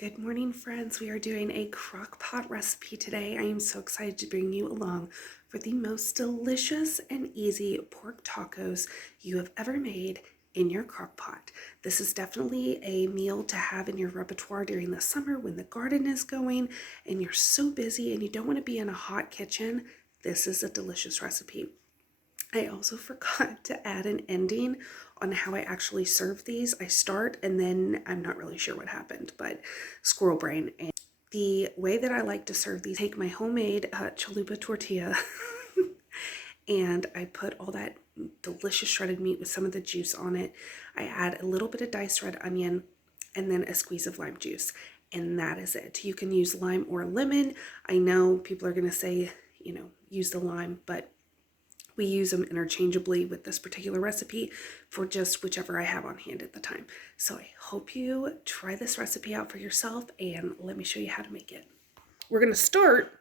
Good morning, friends. We are doing a crockpot recipe today. I am so excited to bring you along for the most delicious and easy pork tacos you have ever made in your crockpot. This is definitely a meal to have in your repertoire during the summer when the garden is going and you're so busy and you don't want to be in a hot kitchen. This is a delicious recipe. I also forgot to add an ending on how I actually serve these. I start and then I'm not really sure what happened, but squirrel brain. And the way that I like to serve these, take my homemade chalupa tortilla and I put all that delicious shredded meat with some of the juice on it. I add a little bit of diced red onion and then a squeeze of lime juice. And that is it. You can use lime or lemon. I know people are going to say, use the lime, but we use them interchangeably with this particular recipe for just whichever I have on hand at the time. So I hope you try this recipe out for yourself and let me show you how to make it. We're going to start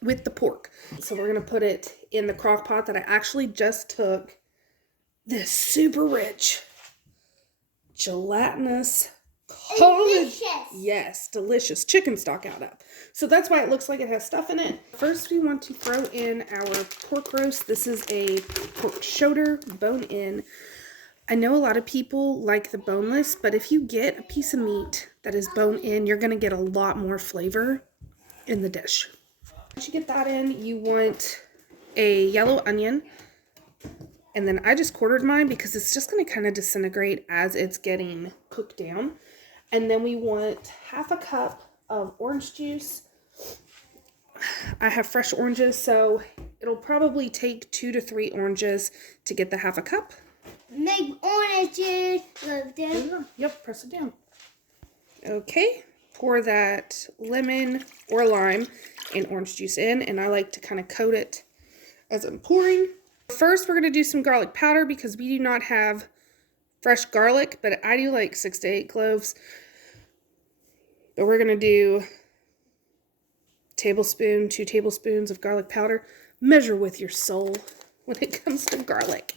with the pork. So we're going to put it in the crock pot that I actually just took this super rich, gelatinous, delicious chicken stock out of. So that's why it looks like it has stuff in it. First, we want to throw in our pork roast. This is a pork shoulder, bone in. I know a lot of people like the boneless, but if you get a piece of meat that is bone in, you're going to get a lot more flavor in the dish. Once you get that in, you want a yellow onion. And then I just quartered mine because it's just going to kind of disintegrate as it's getting cooked down. And then we want half a cup of orange juice. I have fresh oranges, so it'll probably take 2 to 3 oranges to get the half a cup. Make orange juice. Yep, press it down. Okay, pour that lemon or lime and orange juice in, and I like to kind of coat it as I'm pouring. First, we're going to do some garlic powder because we do not have fresh garlic, but I do like 6 to 8 cloves. But we're going to do 2 tablespoons of garlic powder. Measure with your soul when it comes to garlic.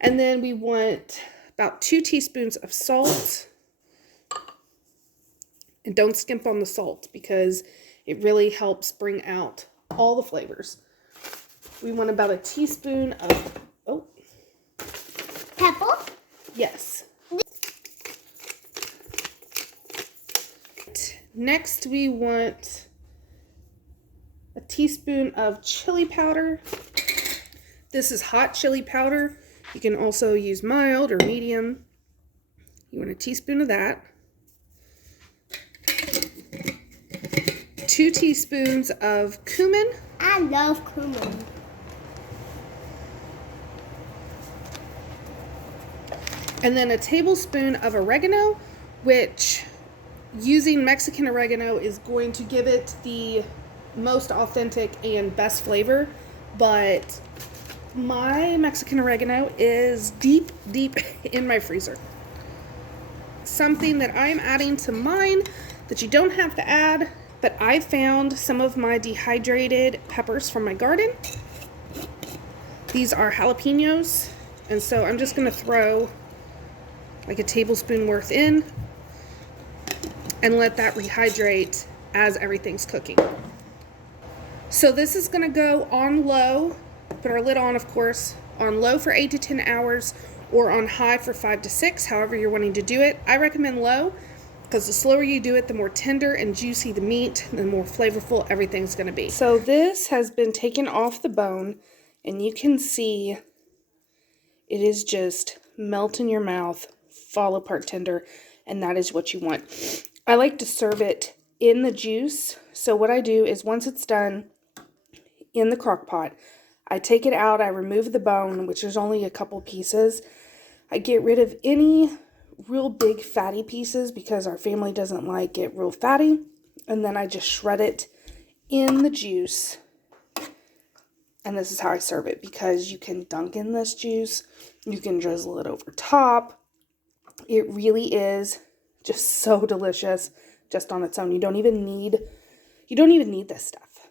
And then we want about 2 teaspoons of salt. And don't skimp on the salt because it really helps bring out all the flavors. We want about a teaspoon of, pepper? Yes. Next, we want a teaspoon of chili powder. This is hot chili powder. You can also use mild or medium. You want a teaspoon of that. 2 teaspoons of cumin. I love cumin. And then a tablespoon of oregano, which using Mexican oregano is going to give it the most authentic and best flavor. But my Mexican oregano is deep in my freezer. Something that I'm adding to mine that you don't have to add, but I found some of my dehydrated peppers from my garden. These are jalapenos, and so I'm just going to throw like a tablespoon worth in and let that rehydrate as everything's cooking. So this is going to go on low. Put our lid on, of course, on low for 8 to 10 hours or on high for 5 to 6, however you're wanting to do it. I recommend low because the slower you do it, the more tender and juicy the meat, the more flavorful everything's going to be. So this has been taken off the bone and you can see it is just melt in your mouth, fall apart tender, and that is what you want. I like to serve it in the juice. So what I do is once it's done in the crock pot, I take it out, I remove the bone, which is only a couple pieces. I get rid of any real big fatty pieces because our family doesn't like it real fatty. And then I just shred it in the juice. And this is how I serve it because you can dunk in this juice. You can drizzle it over top. It really is just so delicious just on its own. You don't even need this stuff.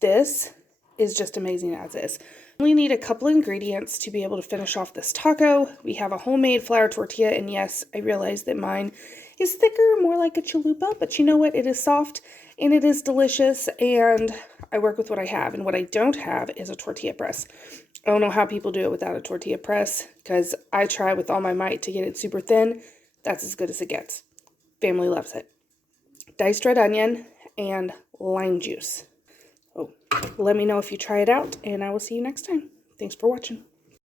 This is just amazing as is. We only need a couple ingredients to be able to finish off this taco. We have a homemade flour tortilla, and yes, I realize that mine is thicker, more like a chalupa, but you know what? It is soft and it is delicious, and I work with what I have, and what I don't have is a tortilla press. I don't know how people do it without a tortilla press, because I try with all my might to get it super thin. That's as good as it gets. Family loves it. Diced red onion and lime juice. Oh, let me know if you try it out, and I will see you next time. Thanks for watching.